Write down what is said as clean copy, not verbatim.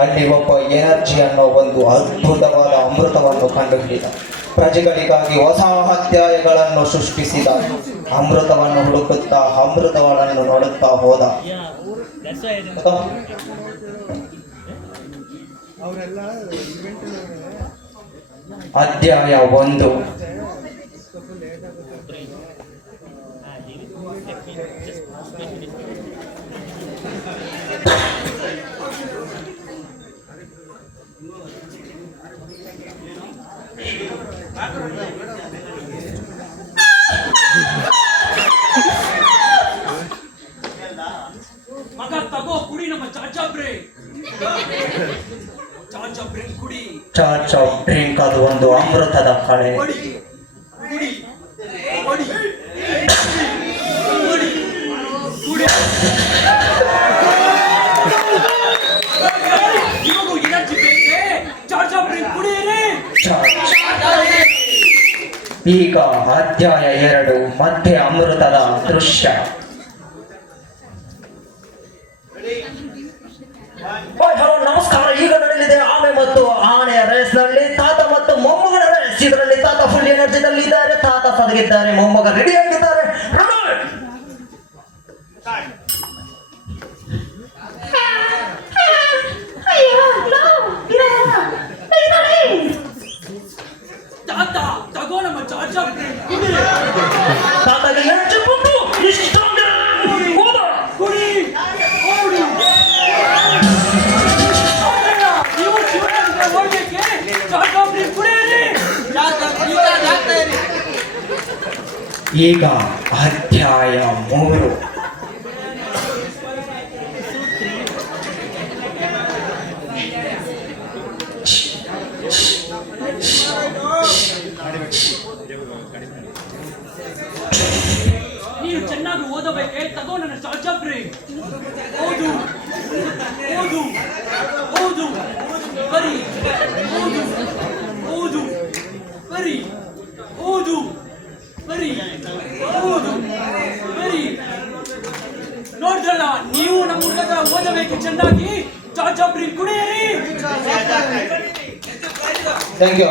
ಅಲ್ಲಿ ಒಬ್ಬ ಎನರ್ಜಿ ಅನ್ನೋ ಒಂದು ಅದ್ಭುತವಾದ ಅಮೃತವನ್ನು ಕಂಡುಹಿಡಿದ. ಪ್ರಜೆಗಳಿಗಾಗಿ ಹೊಸ ಅಧ್ಯಾಯಗಳನ್ನು ಸೃಷ್ಟಿಸಿದ. ಅಮೃತವನ್ನು ಹುಡುಕುತ್ತಾ ಅಮೃತವನ್ನು ನೋಡುತ್ತಾ ಹೋದ. ಅಧ್ಯಾಯ 1. ಮಗ ತಗೋ ಕುಡಿ ನಮ್ಮ ಚಾಚಾ ಬ್ರೇಕ್ ಕುಡಿ. ಚಾಚಾ ಡ್ರಿಂಕ್ ಅದು ಒಂದು ಅಮೃತದ ಕಳೆ. ಈಗ ಅಧ್ಯಾಯ 2 ಮತ್ತೆ ಅಮೃತದ ದೃಶ್ಯ. ಹಲೋ ನಮಸ್ಕಾರ. ಈಗ ನಡೆಯಲಿದೆ ಆಮೆ ಮತ್ತು ಆನೆಯ ರೇಸ್ ನಲ್ಲಿ ತಾತ ಮತ್ತು ಮೊಮ್ಮಗನ ರೇಸ್. ಇದರಲ್ಲಿ ತಾತ ಫುಲ್ ಎನರ್ಜಿನಲ್ಲಿ ಇದ್ದಾರೆ. ತಾತ ಸದಗಿದ್ದಾರೆ, ಮೊಮ್ಮಗ ರೆಡಿ ಆಗಿದ್ದಾರೆ. ತಾತ ತಗೋ ನಮ್ಮ ಚಾಚಾ ಬ್ರೇಕ್ ಕುಡಿ. ತಾತಗೆ ಎನರ್ಜಿ ಬಂತು. ಹೋದ ಕುಡಿ. ನೀವು ಜೀವನದಿಂದ ಓಡ್ಬೇಕೆ? ಚಾಚಾ ಬ್ರೇಕ್ ಕುಡಿಯಿರಿ. ಈಗ ಅಧ್ಯಾಯ 3. ನೀನು ಚೆನ್ನಾಗಿ ಓದಬೇಕೆ? ತಗೋ ನನ್ನ ಚಾಚಾ ಬ್ರೇಕ್. ಓದು ಓದು ಓದು ಬರಿ. ಓದು ಓದು ಬರಿ. ಓದು ಬರಿ. ಓದು ಬರಿ. ನೋಡ್ರಲ್ಲ, ನೀವು ನಮ್ಮ ಹುಡುಗ ಓದಬೇಕು ಚೆನ್ನಾಗಿ. ಚಾಚಾ ಬ್ರೇಕ್ ಕುಡಿಯಿರಿ. Thank you.